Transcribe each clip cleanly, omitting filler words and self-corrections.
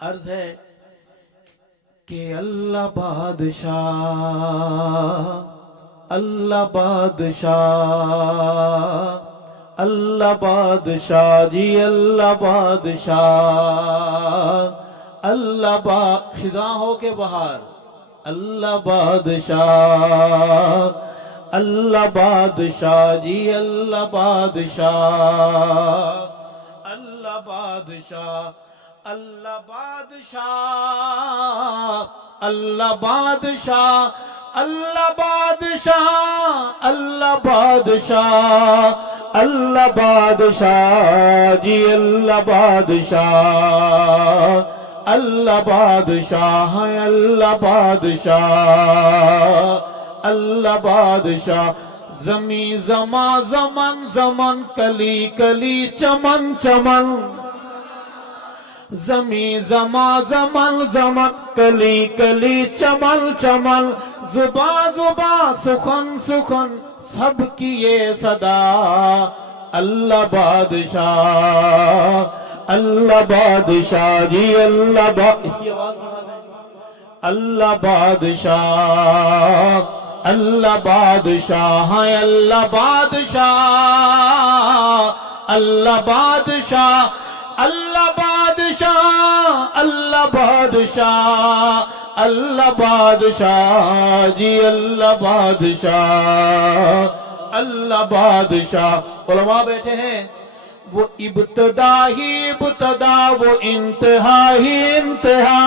عرض ہے کہ اللہ بادشاہ، اللہ بادشاہ، اللہ بادشاہ جی اللہ بادشاہ، اللہ خزاں ہو کے بہار، اللہ بادشاہ، اللہ بادشاہ جی اللہ بادشاہ، اللہ بادشاہ، اللہ بادشاہ، اللہ بادشاہ، اللہ بادشاہ، اللہ بادشاہ، اللہ بادشاہ جی اللہ بادشاہ، اللہ بادشاہ ہے اللہ بادشاہ، اللہ بادشاہ، زمیں زمان زمن زمن کلی کلی چمن چمن، زمیں زمان زمن زمن کلی کلی چمن چمن، زباں زباں سخن سخن سب کی یہ صدا، اللہ بادشاہ، اللہ بادشاہ جی اللہ اللہ بادشاہ، اللہ بادشاہ ہے اللہ بادشاہ، اللہ بادشاہ، اللہ بادشاہ، اللہ بادشاہ، اللہ بادشاہ جی اللہ بادشاہ، اللہ بادشاہ۔ علماء بیٹھے ہیں، وہ ابتدا ہی ابتدا، وہ انتہا ہی انتہا،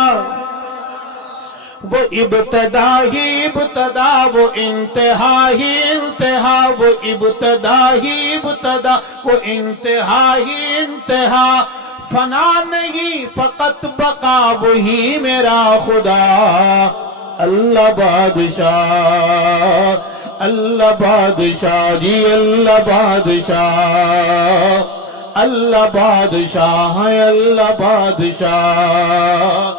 وہ ابتدا ہی ابتدا، وہ انتہا ہی انتہا، وہ ابتدا ہی ابتدا، وہ انتہا ہی انتہا، فنا نہیں فقط بقا وہی میرا خدا، اللہ بادشاہ، اللہ بادشاہ جی اللہ بادشاہ، اللہ بادشاہ ہے اللہ بادشاہ،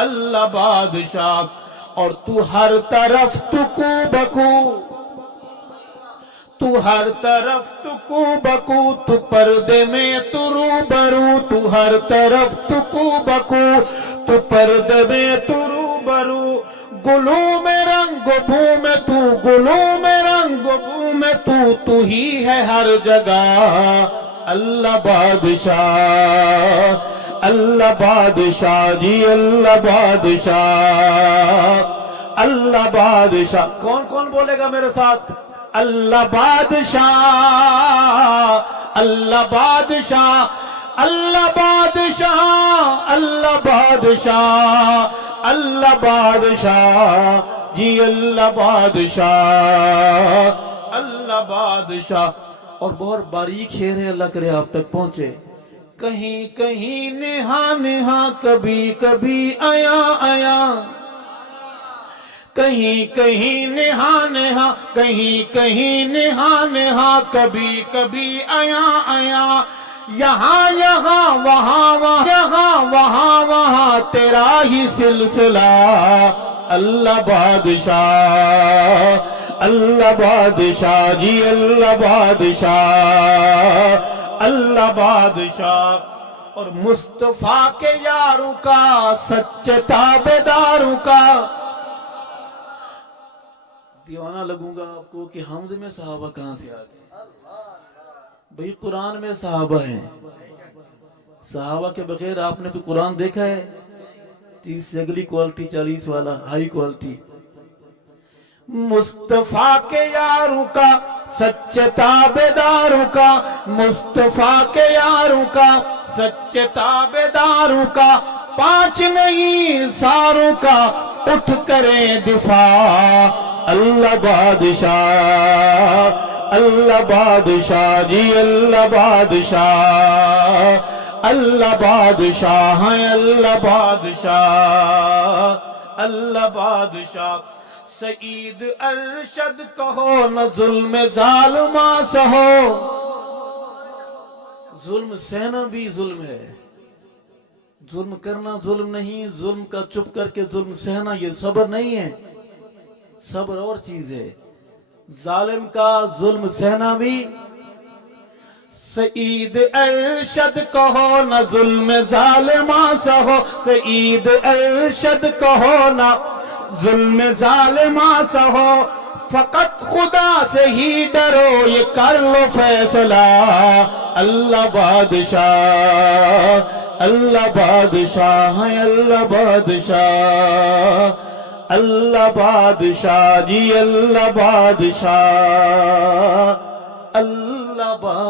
اللہ بادشاہ۔ اور تو ہر طرف تکو بکو، تو ہر طرف تکو بکو، تو پردے میں تو روبرو، تو ہر طرف تکو بکو، تو پردے میں تو روبرو، گلوں میں رنگ و بو میں تو، گلوں میں رنگ و بو میں تو ہی ہے ہر جگہ، اللہ بادشاہ، اللہ بادشاہ جی اللہ بادشاہ، اللہ بادشاہ۔ کون کون بولے گا میرے ساتھ؟ اللہ بادشاہ، اللہ بادشاہ، اللہ بادشاہ، اللہ بادشاہ، اللہ بادشاہ جی اللہ بادشاہ، اللہ بادشاہ۔ اور بہت باریک شعر ہے، اللہ کرے آپ تک پہنچے۔ کہیں کہیں نہا نہا، کبھی کبھی آیا آیا، کہیں کہیں نہا نہا، کہیں کہیں نہا نہا، کبھی کبھی آیا آیا، یہاں یہاں وہاں وہاں، یہاں وہاں وہاں تیرا ہی سلسلہ، اللہ بادشاہ، اللہ بادشاہ جی اللہ بادشاہ، اللہ بادشاہ۔ اور مصطفیٰ کے یاروں کا، سچے تابعداروں کا، دیوانہ لگوں گا آپ کو کہ حمد میں صحابہ کہاں سے آتے ہیں؟ بھئی قرآن میں صحابہ ہیں، صحابہ کے بغیر آپ نے کوئی قرآن دیکھا ہے؟ 30 سے اگلی کوالٹی، 40 والا ہائی کوالٹی۔ مصطفیٰ کے یاروں کا، سچے تابعداروں کا، مصطفیٰ کے یاروں کا، سچے تابعداروں کا، 5 نہیں ساروں کا اٹھ کریں دفاع، اللہ بادشاہ، اللہ بادشاہ جی اللہ بادشاہ، اللہ بادشاہ ہے اللہ بادشاہ، اللہ بادشاہ۔ سعید ارشد کہو نہ ظلم ظالمہ سہو، ظلم سہنا بھی ظلم ہے، ظلم کرنا ظلم نہیں، ظلم کا چپ کر کے ظلم سہنا یہ صبر نہیں ہے، صبر اور چیز ہے۔ ظالم کا ظلم سہنا بھی سعید ارشد کہو نہ ظلم ظالمہ سہو، سعید ارشد کہو نہ ظلم ظالمہ سہو، فقط خدا سے ہی ڈرو یہ کر لو فیصلہ، اللہ بادشاہ، اللہ بادشاہ ہے، اللہ بادشاہ، اللہ بادشاہ جی، اللہ بادشاہ، اللہ بادشاہ۔